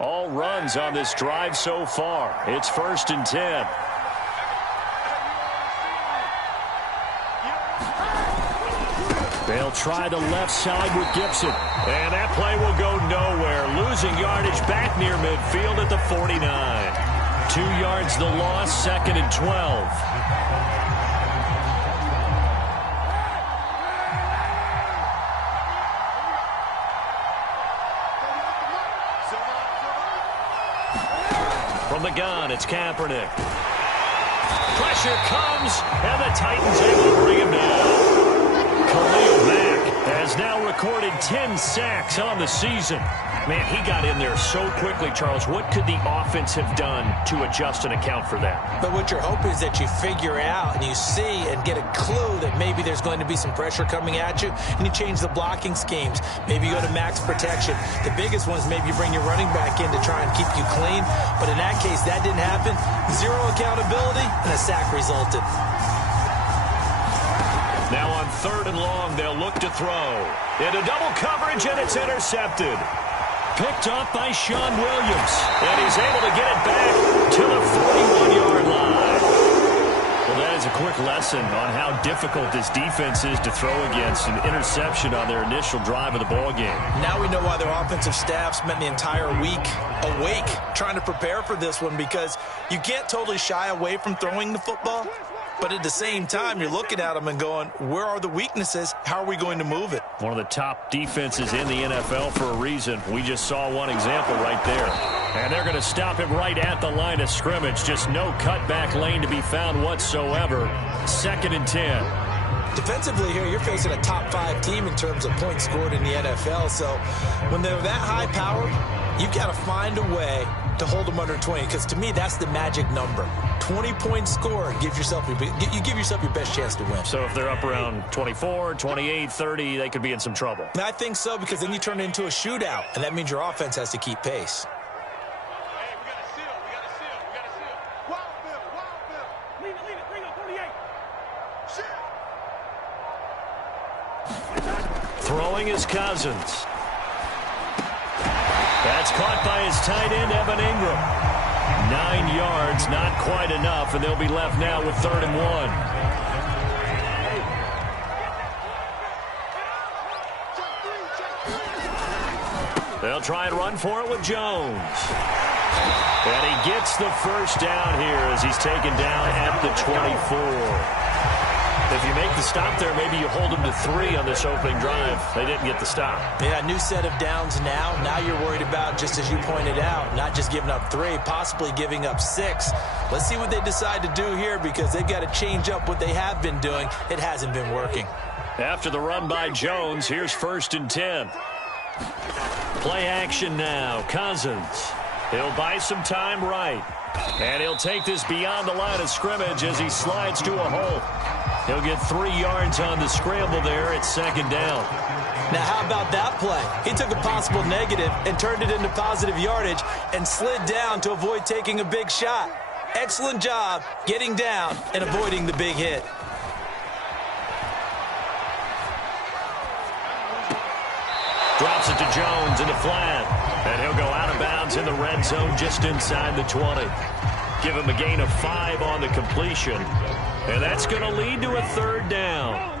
all runs on this drive so far. It's 1st and 10. They'll try the left side with Gibson. And that play will go nowhere. Losing yardage back near midfield at the 49. 2 yards the loss, 2nd and 12. From the gun, it's Kaepernick. Pressure comes, and the Titans able to bring him down. Khalil Mack has now recorded 10 sacks on the season. Man, he got in there so quickly, Charles. What could the offense have done to adjust and account for that? But what you're hoping is that you figure out and you see and get a clue that maybe there's going to be some pressure coming at you, and you change the blocking schemes. Maybe you go to max protection. The biggest one is maybe you bring your running back in to try and keep you clean. But in that case, that didn't happen. 0 accountability, and a sack resulted. Now on 3rd and long, they'll look to throw. Into double coverage, and it's intercepted. Picked off by Sean Williams. And he's able to get it back to the 41-yard line. Well, that is a quick lesson on how difficult this defense is to throw against. An interception on their initial drive of the ballgame. Now we know why their offensive staff spent the entire week awake trying to prepare for this one, because you can't totally shy away from throwing the football. But at the same time, you're looking at them and going, where are the weaknesses? How are we going to move it? One of the top defenses in the NFL for a reason. We just saw one example right there. And they're going to stop him right at the line of scrimmage. Just no cutback lane to be found whatsoever. 2nd and 10. Defensively here, you're facing a top 5 team in terms of points scored in the NFL. So when they're that high-powered, you've got to find a way to hold them under 20, because to me, that's the magic number. 20 points scored, you give yourself your best chance to win. So if they're up around 24, 28, 30, they could be in some trouble. And I think so, because then you turn it into a shootout, and that means your offense has to keep pace. Throwing is Cousins. That's caught by his tight end, Evan Ingram. 9 yards, not quite enough, and they'll be left now with 3rd and 1. They'll try and run for it with Jones. And he gets the first down here as he's taken down at the 24. If you make the stop there, maybe you hold them to 3 on this opening drive. They didn't get the stop. Yeah, new set of downs now. Now you're worried about, just as you pointed out, not just giving up 3, possibly giving up 6. Let's see what they decide to do here, because they've got to change up what they have been doing. It hasn't been working. After the run by Jones, here's 1st and 10. Play action now. Cousins. He'll buy some time right. And he'll take this beyond the line of scrimmage as he slides to a hole. He'll get 3 yards on the scramble there at 2nd down. Now, how about that play? He took a possible negative and turned it into positive yardage and slid down to avoid taking a big shot. Excellent job getting down and avoiding the big hit. Drops it to Jones in the flat. And he'll go out of bounds in the red zone just inside the 20. Give him a gain of 5 on the completion. And that's going to lead to a 3rd down.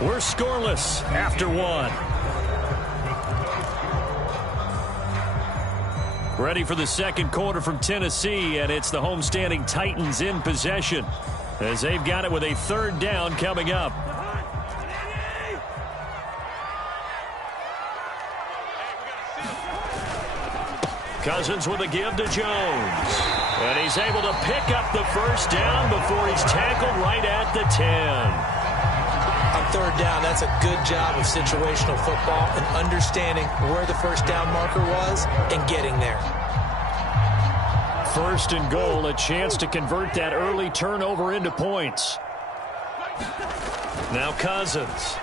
We're scoreless after 1. Ready for the 2nd quarter from Tennessee, and it's the homestanding Titans in possession as they've got it with a 3rd down coming up. Cousins with a give to Jones. And he's able to pick up the first down before he's tackled right at the 10. On 3rd down, that's a good job of situational football and understanding where the first down marker was and getting there. 1st and goal, a chance to convert that early turnover into points. Now Cousins.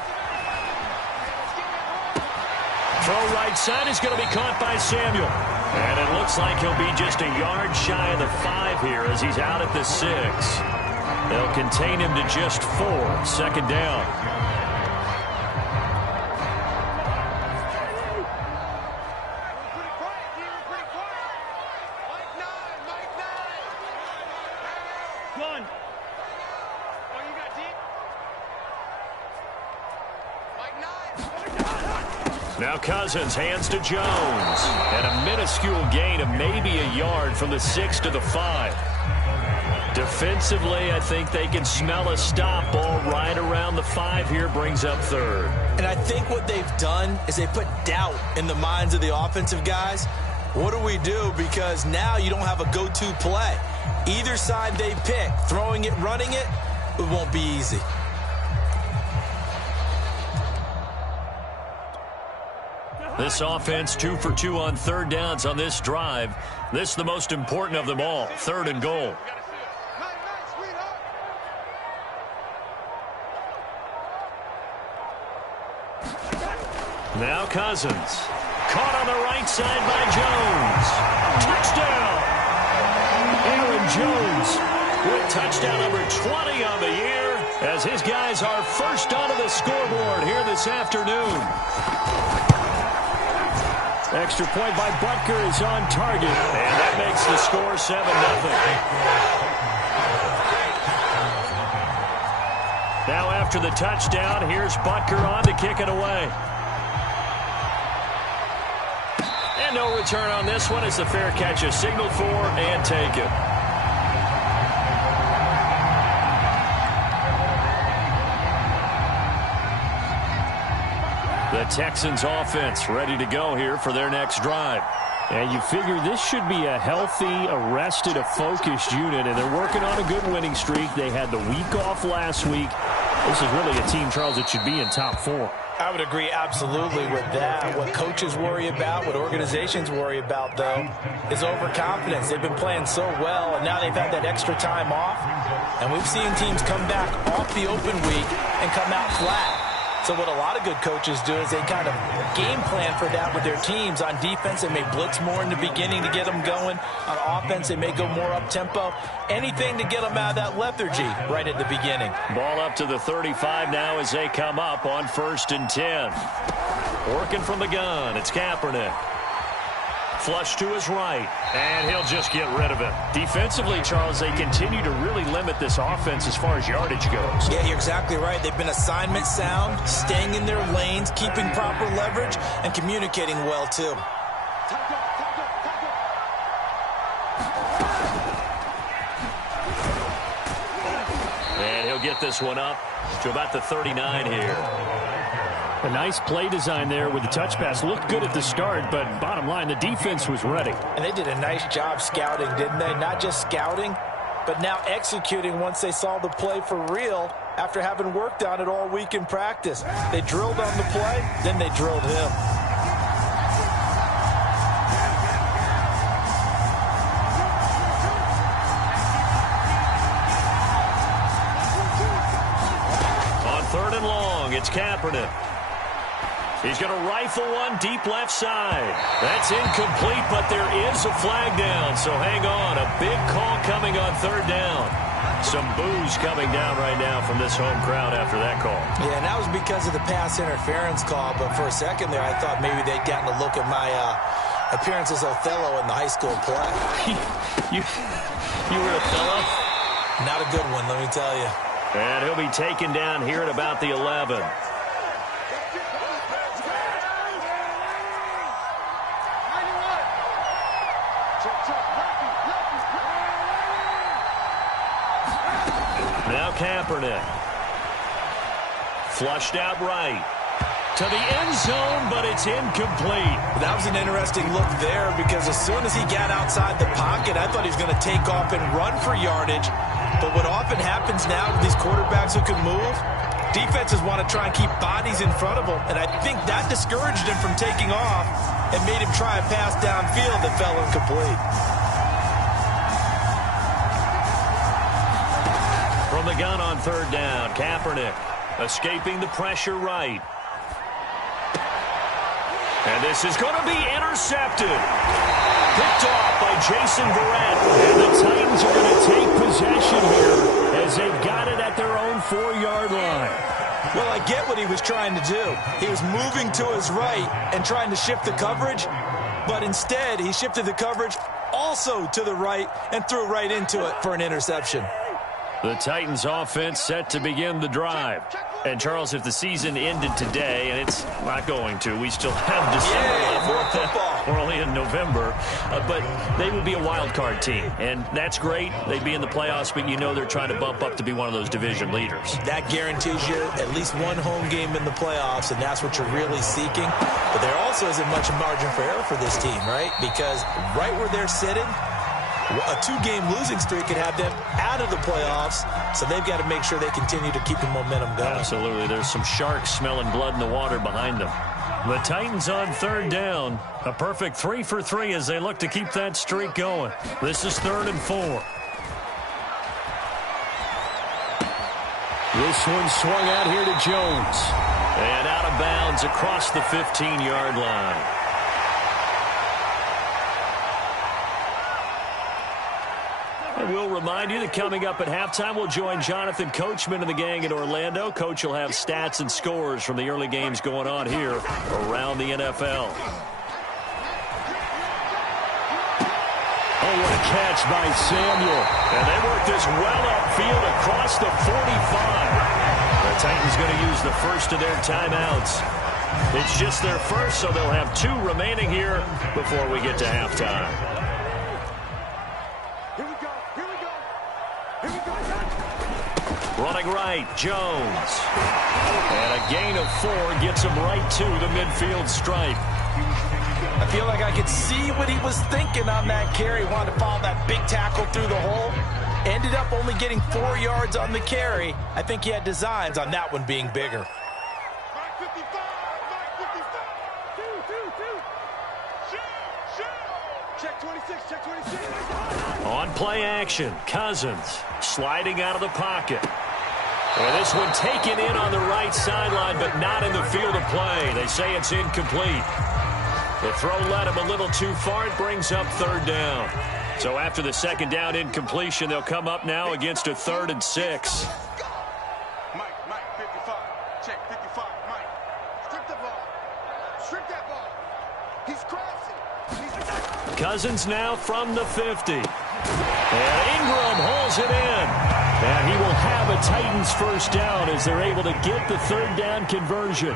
Throw right side is going to be caught by Samuel. And it looks like he'll be just a yard shy of the 5 here as he's out at the 6. They'll contain him to just 4. Second down. Now Cousins hands to Jones. And a minuscule gain of maybe a yard from the 6 to the 5. Defensively, I think they can smell a stop. Ball right around the 5 here, brings up 3rd. And I think what they've done is they put doubt in the minds of the offensive guys. What do we do? Because now you don't have a go-to play. Either side they pick, throwing it, running it, it won't be easy. This offense 2 for 2 on 3rd downs on this drive. This is the most important of them all. 3rd and goal. Now Cousins. Caught on the right side by Jones. Touchdown! Aaron Jones with touchdown number 20 on the year as his guys are first onto the scoreboard here this afternoon. Extra point by Butker is on target. And that makes the score 7-0. Now after the touchdown, here's Butker on to kick it away. And no return on this one as the fair catch is signaled for and taken. The Texans offense ready to go here for their next drive. And you figure this should be a healthy, arrested, a focused unit, and they're working on a good winning streak. They had the week off last week. This is really a team, Charles, that should be in top 4. I would agree absolutely with that. What coaches worry about, what organizations worry about, though, is overconfidence. They've been playing so well, and now they've had that extra time off. And we've seen teams come back off the open week and come out flat. So what a lot of good coaches do is they kind of game plan for that with their teams. On defense, they may blitz more in the beginning to get them going. On offense, they may go more up-tempo. Anything to get them out of that lethargy right at the beginning. Ball up to the 35 now as they come up on 1st and 10. Working from the gun, it's Kaepernick. Flush to his right, and he'll just get rid of it. Defensively, Charles, they continue to really limit this offense as far as yardage goes. Yeah, you're exactly right. They've been assignment sound, staying in their lanes, keeping proper leverage, and communicating well, too. And he'll get this one up to about the 39 here. A nice play design there with the touch pass. Looked good at the start, but bottom line, the defense was ready. And they did a nice job scouting, didn't they? Not just scouting, but now executing once they saw the play for real after having worked on it all week in practice. They drilled on the play, then they drilled him. On 3rd and long, it's Kaepernick. He's going to rifle one deep left side. That's incomplete, but there is a flag down, so hang on. A big call coming on 3rd down. Some boos coming down right now from this home crowd after that call. Yeah, and that was because of the pass interference call, but for a second there I thought maybe they'd gotten a look at my appearance as Othello in the high school play. You were Othello? Not a good one, let me tell you. And he'll be taken down here at about the 11. Now Kaepernick. Flushed out right. To the end zone, but it's incomplete. That was an interesting look there because as soon as he got outside the pocket, I thought he was going to take off and run for yardage. But what often happens now with these quarterbacks who can move, defenses want to try and keep bodies in front of them. And I think that discouraged him from taking off and made him try a pass downfield that fell incomplete. From the gun on 3rd down, Kaepernick escaping the pressure right. And this is going to be intercepted. Picked off by Jason Verrett. And the Titans are going to take possession here as they've got it at their own 4-yard line. Well, I get what he was trying to do. He was moving to his right and trying to shift the coverage, but instead he shifted the coverage also to the right and threw right into it for an interception. The Titans offense set to begin the drive. And, Charles, if the season ended today, and it's not going to, we still have December left. We're only in November. But they would be a wild card team. And that's great. They'd be in the playoffs, but you know they're trying to bump up to be one of those division leaders. That guarantees you at least one home game in the playoffs, and that's what you're really seeking. But there also isn't much margin for error for this team, right? Because right where they're sitting, a 2-game losing streak could have them out of the playoffs, so they've got to make sure they continue to keep the momentum going. Absolutely. There's some sharks smelling blood in the water behind them. The Titans on 3rd down. A perfect 3 for 3 as they look to keep that streak going. This is 3rd and 4. This one swung out here to Jones. And out of bounds across the 15-yard line. And we'll remind you that coming up at halftime, we'll join Jonathan Coachman and the gang in Orlando. Coach will have stats and scores from the early games going on here around the NFL. Oh, what a catch by Samuel. And they work this well upfield across the 45. The Titans going to use the first of their timeouts. It's just their first, so they'll have 2 remaining here before we get to halftime. Running right, Jones. And a gain of 4 gets him right to the midfield stripe. I feel like I could see what he was thinking on that carry. Wanted to follow that big tackle through the hole. Ended up only getting 4 yards on the carry. I think he had designs on that one being bigger. On play action, Cousins sliding out of the pocket. And this one taken in on the right sideline, but not in the field of play. They say it's incomplete. The throw led him a little too far. It brings up 3rd down. So after the 2nd down incompletion, they'll come up now against a 3rd and 6. Mike, 55. Check, 55, Mike. Strip the ball. Strip that ball. He's crossing. Cousins now from the 50. And Ingram hauls it in. And he will have a Titans first down as they're able to get the 3rd down conversion.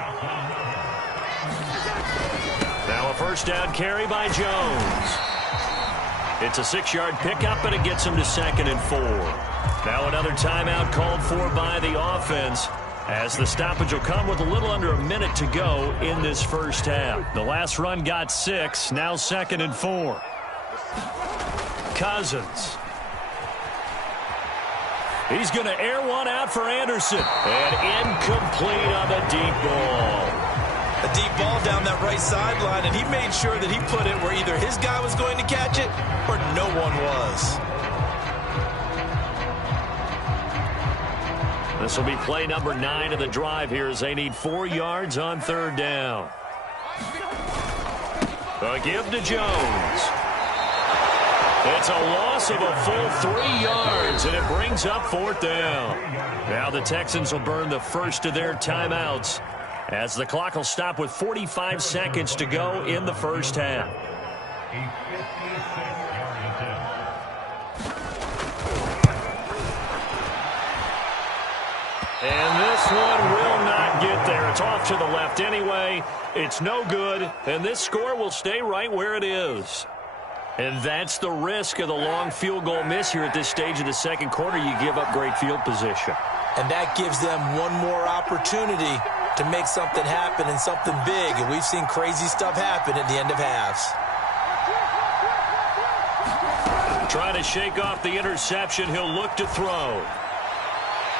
Now a first down carry by Jones. It's a 6-yard pickup, and it gets him to 2nd and 4. Now another timeout called for by the offense as the stoppage will come with a little under a minute to go in this first half. The last run got 6, now 2nd and 4. Cousins. He's going to air one out for Anderson. And incomplete on the deep ball. A deep ball down that right sideline, and he made sure that he put it where either his guy was going to catch it or no one was. This will be play number 9 of the drive here as they need 4 yards on 3rd down. A give to Jones. It's a loss of a full 3 yards, and it brings up 4th down. Now the Texans will burn the first of their timeouts as the clock will stop with 45 seconds to go in the first half. And this one will not get there. It's off to the left anyway. It's no good, and this score will stay right where it is. And that's the risk of the long field goal miss here at this stage of the 2nd quarter. You give up great field position. And that gives them one more opportunity to make something happen and something big. And we've seen crazy stuff happen at the end of halves. Trying to shake off the interception. He'll look to throw.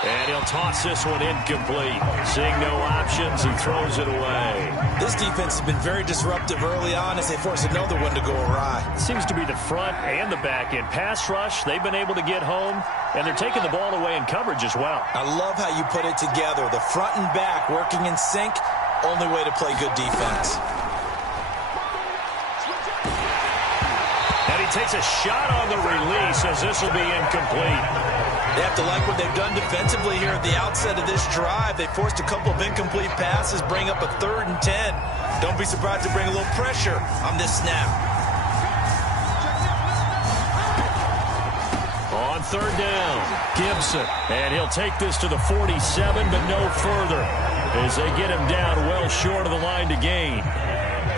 And he'll toss this one incomplete. Seeing no options, he throws it away. This defense has been very disruptive early on as they force another one to go awry. Seems to be the front and the back end. Pass rush, they've been able to get home, and they're taking the ball away in coverage as well. I love how you put it together. The front and back working in sync, only way to play good defense. And he takes a shot on the release as this will be incomplete. They have to like what they've done defensively here at the outset of this drive. They forced a couple of incomplete passes, bring up a 3rd and 10. Don't be surprised to bring a little pressure on this snap. On 3rd down, Gibson. And he'll take this to the 47, but no further, as they get him down well short of the line to gain.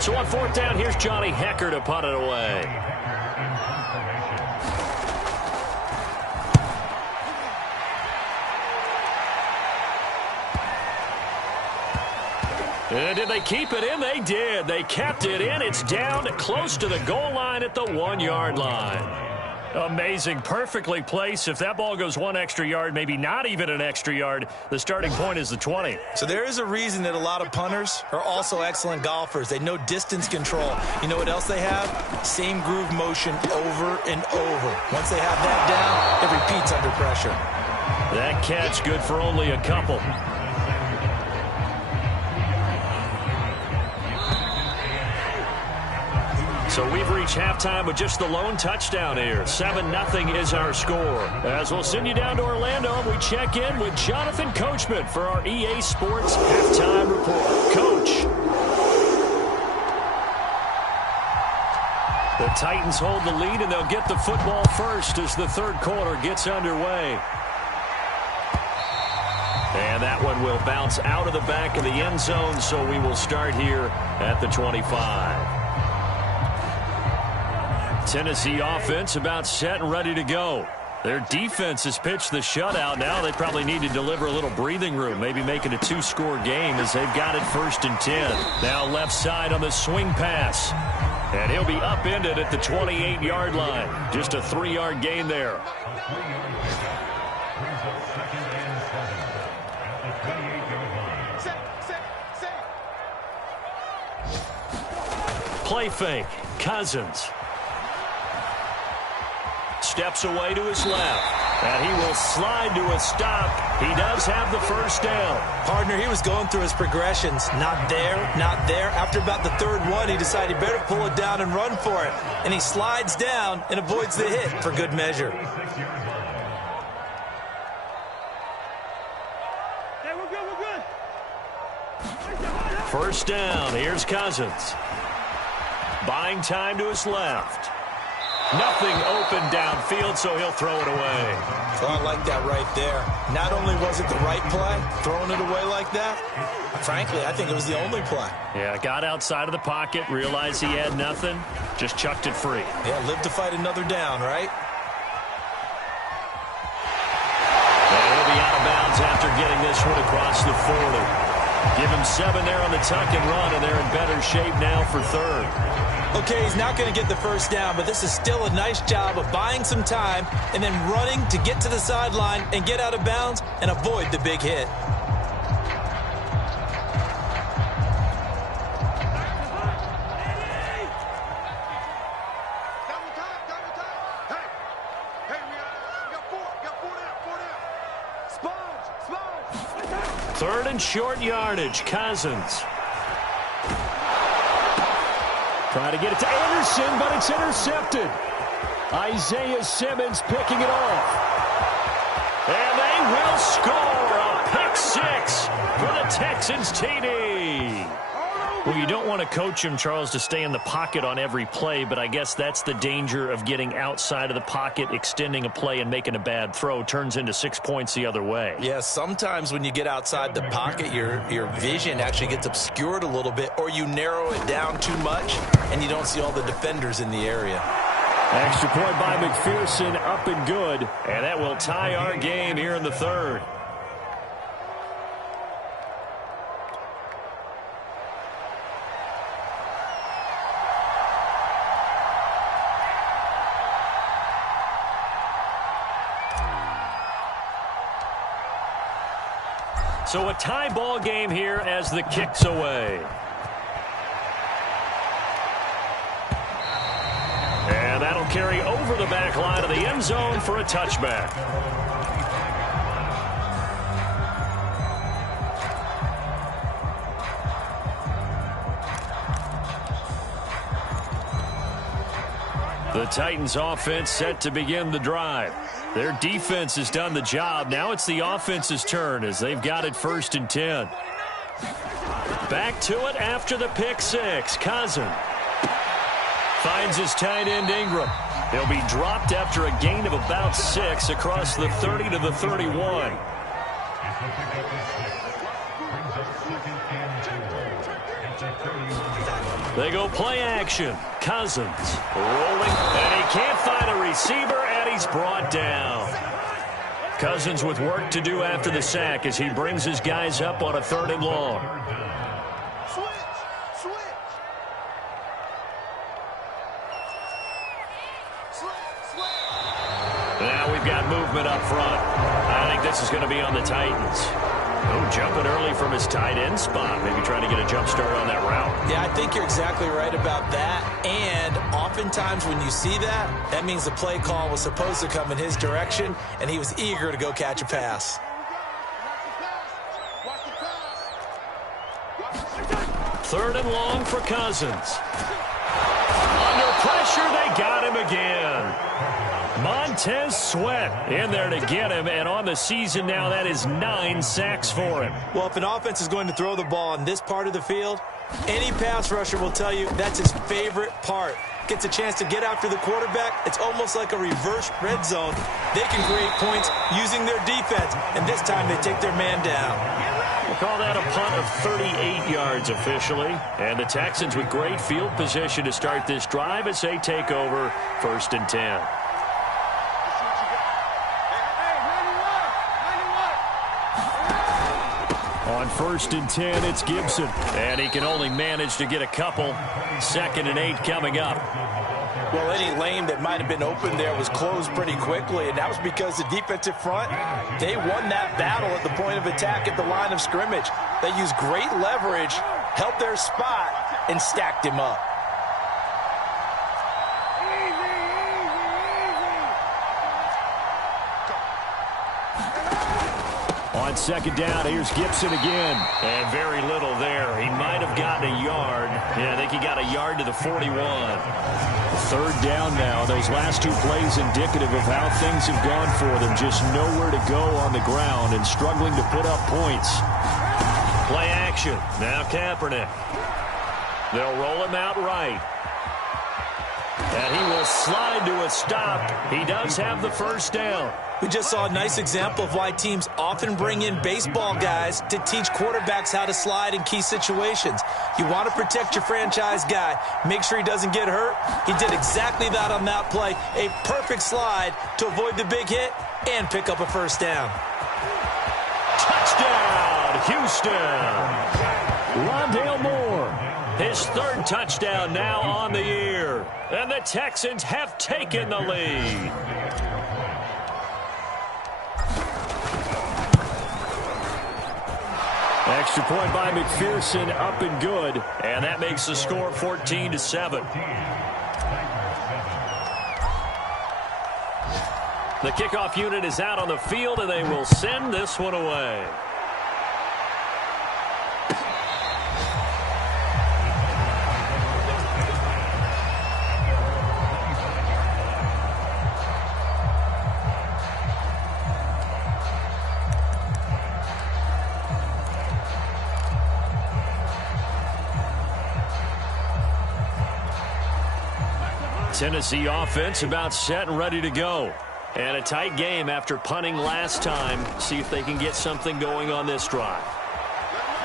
So on 4th down, here's Johnny Hecker to punt it away. And did they keep it in? They did. They kept it in. It's down close to the goal line at the 1-yard line. Amazing. Perfectly placed. If that ball goes 1 extra yard, maybe not even an extra yard, the starting point is the 20. So there is a reason that a lot of punters are also excellent golfers. They know distance control. You know what else they have? Same groove motion over and over. Once they have that down, it repeats under pressure. That catch good for only a couple. So we've reached halftime with just the lone touchdown here. 7-0 is our score. As we'll send you down to Orlando, we check in with Jonathan Coachman for our EA Sports Halftime Report. Coach. The Titans hold the lead, and they'll get the football first as the 3rd quarter gets underway. And that one will bounce out of the back of the end zone, so we will start here at the 25. Tennessee offense about set and ready to go. Their defense has pitched the shutout. Now they probably need to deliver a little breathing room, maybe make it a 2-score game as they've got it 1st and 10. Now left side on the swing pass. And he'll be upended at the 28-yard line. Just a 3-yard gain there. Play fake. Cousins. Steps away to his left, and he will slide to a stop. He does have the 1st down. Partner, he was going through his progressions. Not there, not there. After about the 3rd one, he decided he better pull it down and run for it. And he slides down and avoids the hit for good measure. Hey, we're good, we're good. 1st down, here's Cousins. Buying time to his left. Nothing open downfield, so he'll throw it away. Well, I like that right there. Not only was it the right play, throwing it away like that, frankly, I think it was the only play. Yeah, got outside of the pocket, realized he had nothing, just chucked it free. Yeah, live to fight another down, right? And he'll be out of bounds after getting this one across the 40. Give him 7 there on the tuck and run, and they're in better shape now for 3rd. Okay, he's not going to get the 1st down, but this is still a nice job of buying some time and then running to get to the sideline and get out of bounds and avoid the big hit. Hey, we got 4 down. Sponge. 3rd and short yardage, Cousins. Trying to get it to Anderson, but it's intercepted. Isaiah Simmons picking it off. And they will score a pick 6 for the Texans TD. Well, you don't want to coach him, Charles, to stay in the pocket on every play, but I guess that's the danger of getting outside of the pocket, extending a play, and making a bad throw. Turns into 6 points the other way. Yeah, sometimes when you get outside the pocket, your vision actually gets obscured a little bit, or you narrow it down too much, and you don't see all the defenders in the area. Extra point by McPherson, up and good, and that will tie our game here in the 3rd. So a tie ball game here as the kick's away. And that'll carry over the back line of the end zone for a touchback. The Titans offense set to begin the drive. Their defense has done the job. Now it's the offense's turn as they've got it 1st and 10. Back to it after the pick six. Cousin finds his tight end Ingram. He'll be dropped after a gain of about 6 across the 30 to the 31. They go play action. Cousins rolling, and he can't find a receiver, and he's brought down. Cousins with work to do after the sack as he brings his guys up on a 3rd and long. Now we've got movement up front. I think this is going to be on the Titans. Oh, jumping early from his tight end spot. Maybe trying to get a jump start on that route. Yeah, I think you're exactly right about that. And oftentimes when you see that, that means the play call was supposed to come in his direction, and he was eager to go catch a pass. 3rd and long for Cousins. Under pressure, they got him again. Montez Sweat in there to get him, and on the season now, that is 9 sacks for him. Well, if an offense is going to throw the ball on this part of the field, any pass rusher will tell you that's his favorite part. Gets a chance to get after the quarterback. It's almost like a reverse red zone. They can create points using their defense, and this time they take their man down. We'll call that a punt of 38 yards officially. And the Texans with great field position to start this drive as they take over 1st and 10. On 1st and 10, it's Gibson. And he can only manage to get a couple. 2nd and 8 coming up. Well, any lane that might have been open there was closed pretty quickly, and that was because the defensive front, they won that battle at the point of attack at the line of scrimmage. They used great leverage, held their spot, and stacked him up. On 2nd down, here's Gibson again. And very little there. He might have gotten a yard. Yeah, I think he got a yard to the 41. 3rd down now. Those last 2 plays indicative of how things have gone for them. Just nowhere to go on the ground and struggling to put up points. Play action. Now Kaepernick. They'll roll him out right. And he will slide to a stop. He does have the 1st down. We just saw a nice example of why teams often bring in baseball guys to teach quarterbacks how to slide in key situations. You want to protect your franchise guy. Make sure he doesn't get hurt. He did exactly that on that play. A perfect slide to avoid the big hit and pick up a 1st down. Touchdown, Houston. Rondale Moore. His 3rd touchdown now on the year. And the Texans have taken the lead. Extra point by McPherson, up and good. And that makes the score 14-7. The kickoff unit is out on the field, and they will send this one away. Tennessee offense about set and ready to go. And a tight game after punting last time. See if they can get something going on this drive.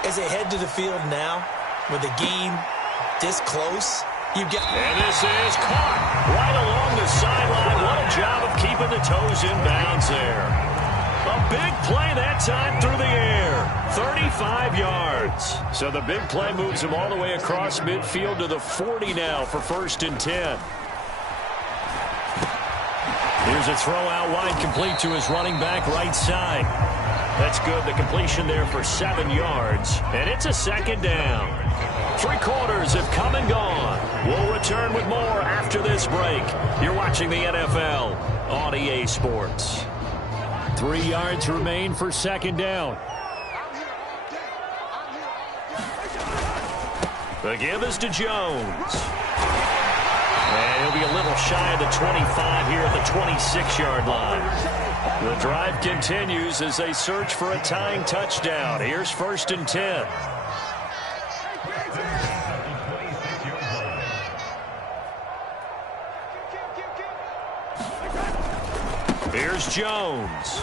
As they head to the field now, with the game this close, you get... And this is caught right along the sideline. What a job of keeping the toes in bounds there. A big play that time through the air. 35 yards. So the big play moves him all the way across midfield to the 40 now for 1st and 10. Here's a throw out wide, complete to his running back right side. That's good. The completion there for 7 yards. And it's a 2nd down. 3 quarters have come and gone. We'll return with more after this break. You're watching the NFL on EA Sports. 3 yards remain for 2nd down. The give is to Jones. And he'll be a little shy of the 25 here at the 26-yard line. The drive continues as they search for a tying touchdown. Here's 1st and 10. Here's Jones.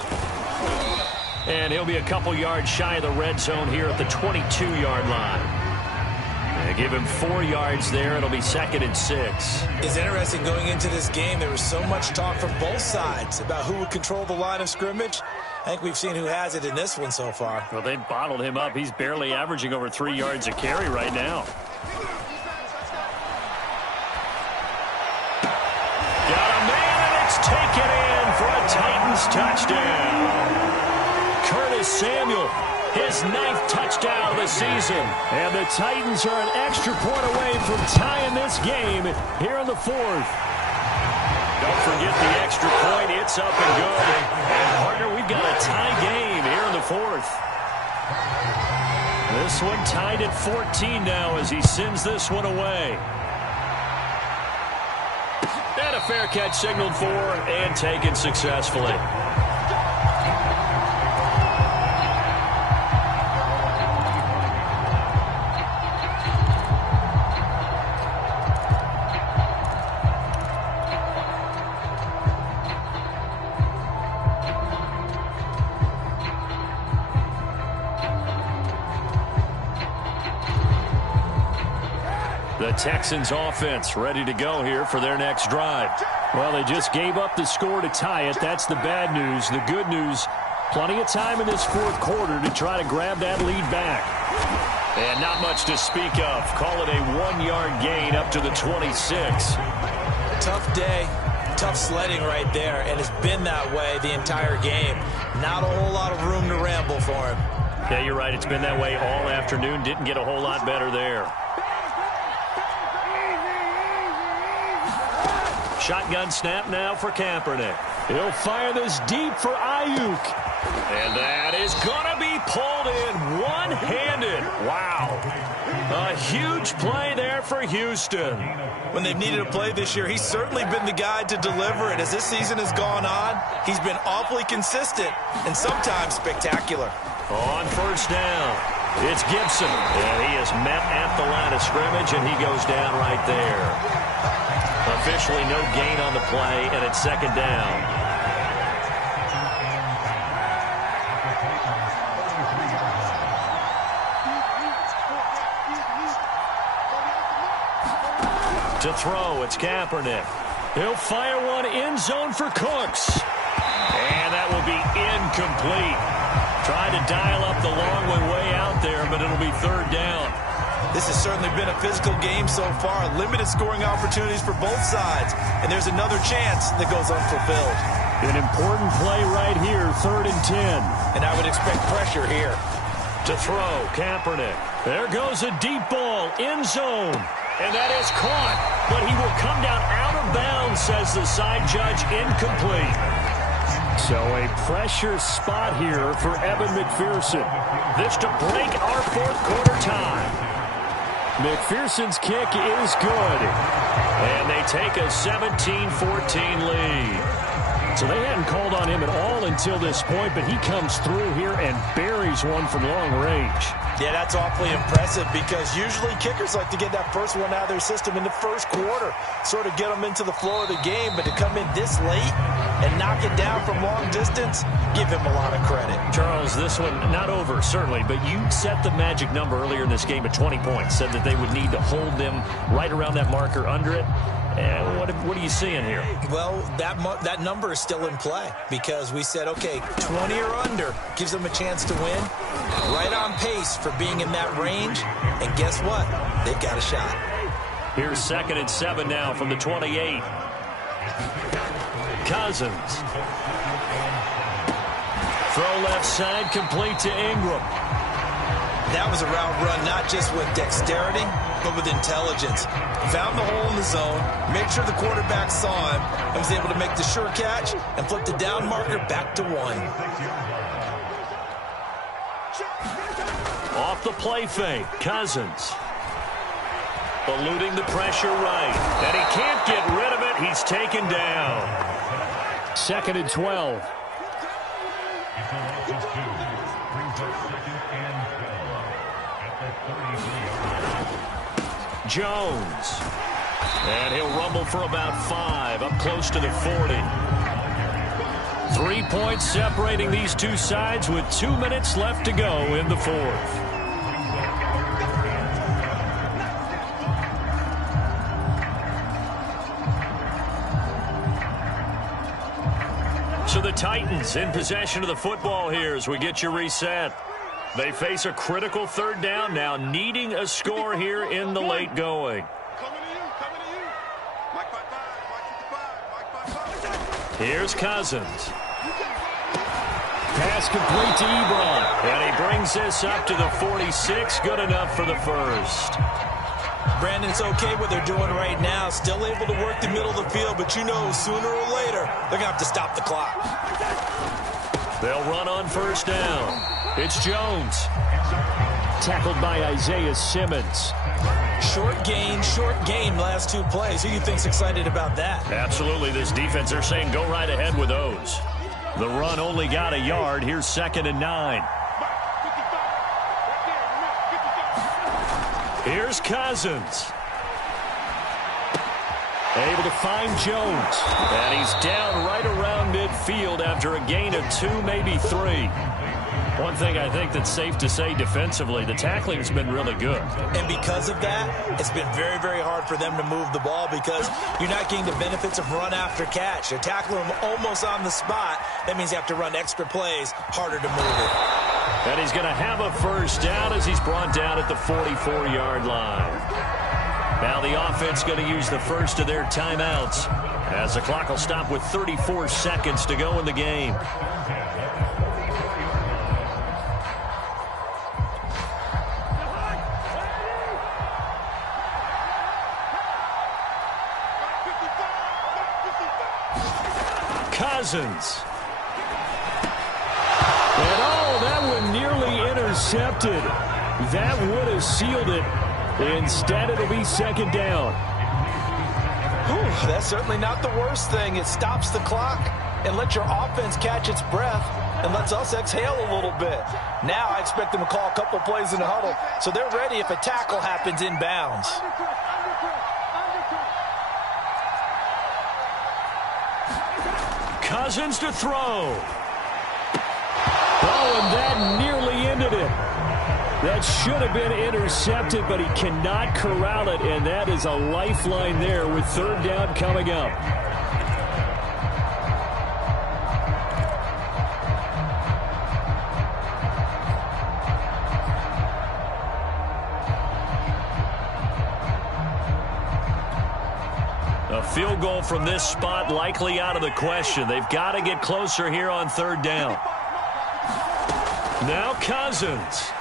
And he'll be a couple yards shy of the red zone here at the 22-yard line. They give him 4 yards there. It'll be 2nd and 6. It's interesting going into this game. There was so much talk from both sides about who would control the line of scrimmage. I think we've seen who has it in this one so far. Well, they've bottled him up. He's barely averaging over 3 yards a carry right now. Got a man, and it's taken in for a Titans touchdown. Curtis Samuel, his 9th touchdown of the season. And the Titans are an extra point away from tying this game here in the 4th. Don't forget the extra point. It's up and good. And, partner, we've got a tie game here in the 4th. This one tied at 14 now as he sends this one away. And a fair catch signaled for and taken successfully. The Texans offense ready to go here for their next drive. Well, they just gave up the score to tie it. That's the bad news. The good news, plenty of time in this 4th quarter to try to grab that lead back. And not much to speak of. Call it a 1-yard gain up to the 26. Tough day, tough sledding right there, and it's been that way the entire game. Not a whole lot of room to ramble for him. Yeah, you're right. It's been that way all afternoon. Didn't get a whole lot better there. Shotgun snap now for Kaepernick. He'll fire this deep for Ayuk. And that is going to be pulled in one-handed. Wow. A huge play there for Houston. When they've needed a play this year, he's certainly been the guy to deliver it. As this season has gone on, he's been awfully consistent and sometimes spectacular. On 1st down, it's Gibson. And he is met at the line of scrimmage, and he goes down right there. Officially no gain on the play, and it's 2nd down. To throw, it's Kaepernick. He'll fire one end zone for Cooks. And that will be incomplete. Tried to dial up the long one way out there, but it'll be 3rd down. This has certainly been a physical game so far. Limited scoring opportunities for both sides. And there's another chance that goes unfulfilled. An important play right here, 3rd and 10. And I would expect pressure here. To throw, Kaepernick. There goes a deep ball, end zone. And that is caught. But he will come down out of bounds, says the side judge, incomplete. So a pressure spot here for Evan McPherson. This to break our 4th quarter tie. McPherson's kick is good. And they take a 17-14 lead. So they hadn't called on him at all until this point, but he comes through here and buries one from long range. Yeah, that's awfully impressive because usually kickers like to get that first one out of their system in the 1st quarter, sort of get them into the flow of the game, but to come in this late and knock it down from long distance, give him a lot of credit. Charles, this one not over, certainly, but you set the magic number earlier in this game at 20 points, said that they would need to hold them right around that marker under it. What are you seeing here? Well, that number is still in play because we said, okay, 20 or under gives them a chance to win. Right on pace for being in that range. And guess what? They've got a shot. Here's 2nd and 7 now from the 28. Cousins. Throw left side, complete to Ingram. That was a route run not just with dexterity, but with intelligence. Found the hole in the zone, made sure the quarterback saw him, and was able to make the sure catch and flip the down marker back to 1. Off the play fake, Cousins. eluding the pressure right. And he can't get rid of it. He's taken down. 2nd and 12. Jones. And he'll rumble for about 5, up close to the 40. 3 points separating these two sides with 2 minutes left to go in the 4th. So the Titans in possession of the football here as we get you reset. They face a critical 3rd down now, needing a score here in the late going. Here's Cousins. Pass complete to Ebron. And he brings this up to the 46. Good enough for the first. Brandon, it's okay what they're doing right now. Still able to work the middle of the field, but you know sooner or later they're going to have to stop the clock. They'll run on 1st down. It's Jones. Tackled by Isaiah Simmons. Short gain, last 2 plays. Who do you think's excited about that? Absolutely. This defense, they're saying go right ahead with those. The run only got a yard. Here's 2nd and 9. Here's Cousins. Able to find Jones. And he's down right around midfield after a gain of 2, maybe 3. One thing I think that's safe to say defensively, the tackling's been really good. And because of that, it's been very, very hard for them to move the ball because you're not getting the benefits of run after catch. They're tackling them almost on the spot. That means you have to run extra plays, harder to move it. And he's going to have a 1st down as he's brought down at the 44-yard line. Now the offense going to use the first of their timeouts as the clock will stop with 34 seconds to go in the game. Cousins. And that one nearly intercepted. That would have sealed it. Instead, it'll be 2nd down. Whew, that's certainly not the worst thing. It stops the clock and lets your offense catch its breath and lets us exhale a little bit. Now I expect them to call a couple plays in the huddle, so they're ready if a tackle happens inbounds. Cousins to throw. Oh, and that nearly ended it. That should have been intercepted, but he cannot corral it, and that is a lifeline there with 3rd down coming up. A field goal from this spot likely out of the question. They've got to get closer here on 3rd down. Now Cousins.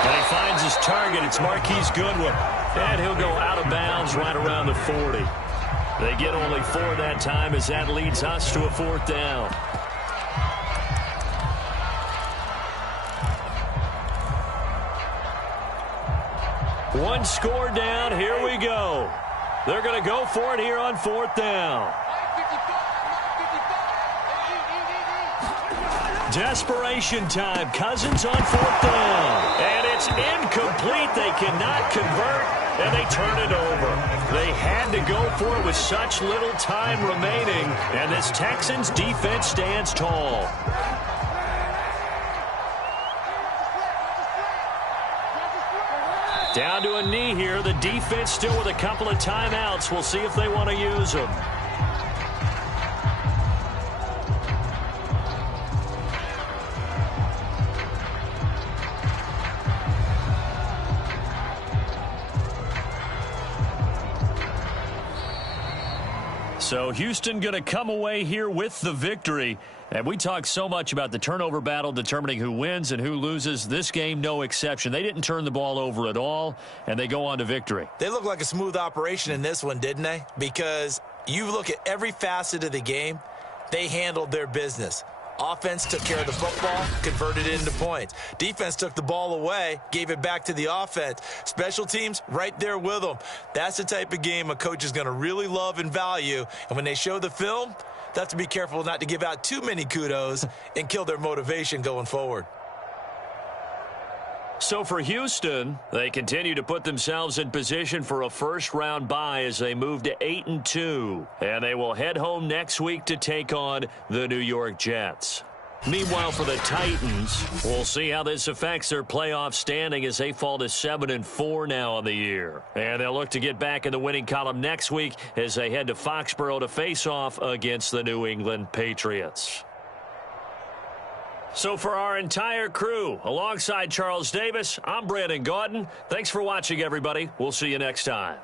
And he finds his target. It's Marquise Goodwin. And he'll go out of bounds right around the 40. They get only 4 that time as that leads us to a 4th down. One score down. Here we go. They're going to go for it here on 4th down. Desperation time. Cousins on 4th down. And it's incomplete. They cannot convert, and they turn it over. They had to go for it with such little time remaining, and this Texans defense stands tall. Down to a knee here. The defense still with a couple of timeouts. We'll see if they want to use them. So Houston going to come away here with the victory. And we talk so much about the turnover battle determining who wins and who loses. This game, no exception. They didn't turn the ball over at all, and they go on to victory. They look like a smooth operation in this one, didn't they? Because you look at every facet of the game, they handled their business. Offense took care of the football, converted it into points. Defense took the ball away, gave it back to the offense. Special teams, right there with them. That's the type of game a coach is going to really love and value. And when they show the film, they have to be careful not to give out too many kudos and kill their motivation going forward. So for Houston, they continue to put themselves in position for a first-round bye as they move to 8-2. And they will head home next week to take on the New York Jets. Meanwhile, for the Titans, we'll see how this affects their playoff standing as they fall to 7-4 now on the year. And they'll look to get back in the winning column next week as they head to Foxborough to face off against the New England Patriots. So for our entire crew, alongside Charles Davis, I'm Brandon Gaudin. Thanks for watching, everybody. We'll see you next time.